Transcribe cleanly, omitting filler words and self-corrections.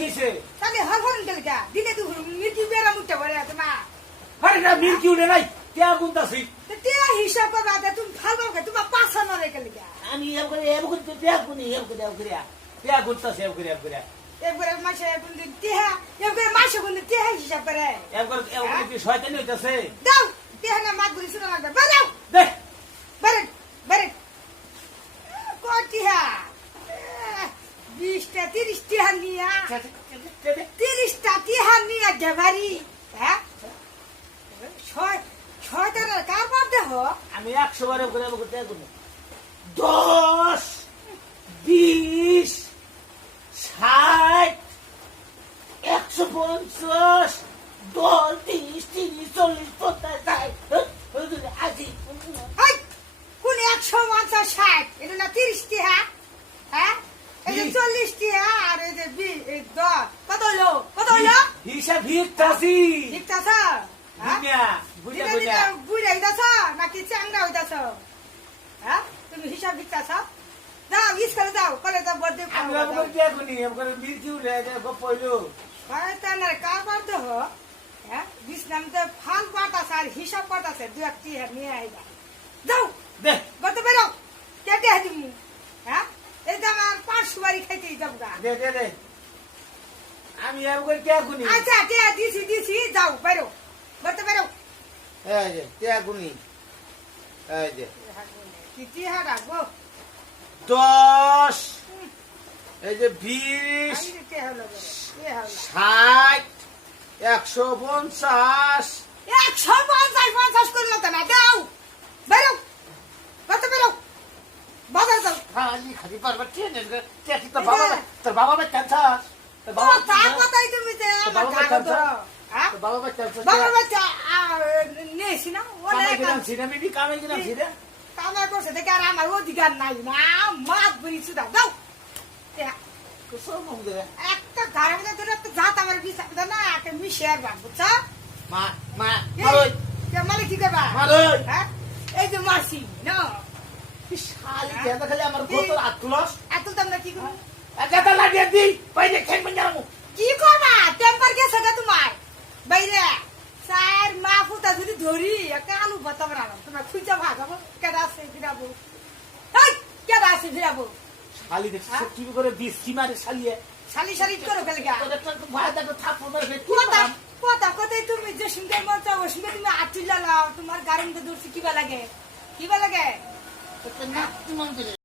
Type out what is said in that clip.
কিছে তাহলে হল হল গেল কা দিনে তুই মির্কি বেরা মুটে বলে তোমা আরে না মির্কি উড়ে নাই কে গুনতাছি তে হিসাব করবা দে তুমি ফালবা কে তোমা পাছা না রে গেল কা আমি এম করে তে গুনি এম করে তে গুনতাছি এম করে একবারে মাসে কোন দিন তেহা একবারে মাসে কোন দিন তেহা হিসাব করে এম করে কি শয়তানি হইতাছে দাও তেহা না মাত গুলি শুনা লাগবে বাজাও দে বারে বারে কোটিহা 20টা 30টা নিয়া 30টা তিহা নিয়া গেবারি হ্যাঁ ছয়টার কারবার দেহ আমি 100 বার করে তে গুনি 10 20 60 150 10 30 40 50 আজি হাই কোন 150 60 এটা না 30 টিহা হ্যাঁ এই যে 40 টিহা আর এই যে 10 কত হলো হিসাব হিকতাছি ঠিকতাছ দুনিয়া বুঝা বুড়া হইতাছ নাকি চাংড়া হইতাছ হ্যাঁ তুমি হিসাব দিতাছ যাও স্কুলে যাও কলেজে বর্দে আমি আমগো কে গুনি আমগো মির্কি উড়ে যায় কইলো শয়তানের কারবার দেহ হ্যাঁ বিষ্ণাম তো ফাল পাটাছে আর হিসাব পাটাছে দু এক টিহা নিয়ে আইবা যাও দে গত বেরো কেটে দিমু হ্যাঁ এই যে আমার 500 বাড়ি খাইতে যাব গা দে আমি আমগো কে গুনি আচ্ছা কে দিছি যাও বেরো গত বেরো এই যে কে গুনি এই যে কি টিহা রাখবো 10 এই যে 20 আমি কে হলো কে হলো 60 150 150 করলো তো না দাও বেরো গত বেরো বাজার যাও খালি পারবা ট্রেনের টেটি তোর বাবা বাচ্চা তোর ও তা কথাই তুমি যে আমার কাগজ ধরো হ্যাঁ বাবা বাচ্চা বাবা বাচ্চা নেছি না ওলে কামে গেলাম সিনা কামা করছে দেখে আর আমার অধিকার নাই না মাত বলিছি দাও একটা গাড়ি মধ্যে ধরে একটা জাত আমার বিচার না একটা মিশে আর বুঝছ মানে কি করবা হ্যাঁ এই যে মাসি না শালি কেন খালি আমার গোতর আতুলস এত দাম না কি করবো একা লাগিয়ে দি বাইরে খেন বানামু কি করবা টেম্পার গেছে গা তোমার বাইরে স্যার মা ফুটা যদি ধরি একটা আলু ভাতা বানাবো তোমার খুঁজা ভাগাবো কেডা আছে ফিরাবো এই কেডা আছে ফিরাবো শালি দেখছ কি করে বিষ কি মারে শালিয়ে শালি করো গেলে গা তোর একটা ভাই দেখো থাপ্পড় মারবে কি কথাই তুমি যে সুন্দর মন চাও সুন্দর তুমি আটুলা লাও তোমার গাড়িতে দৌড়ছি কিবা লাগে তো না তুমি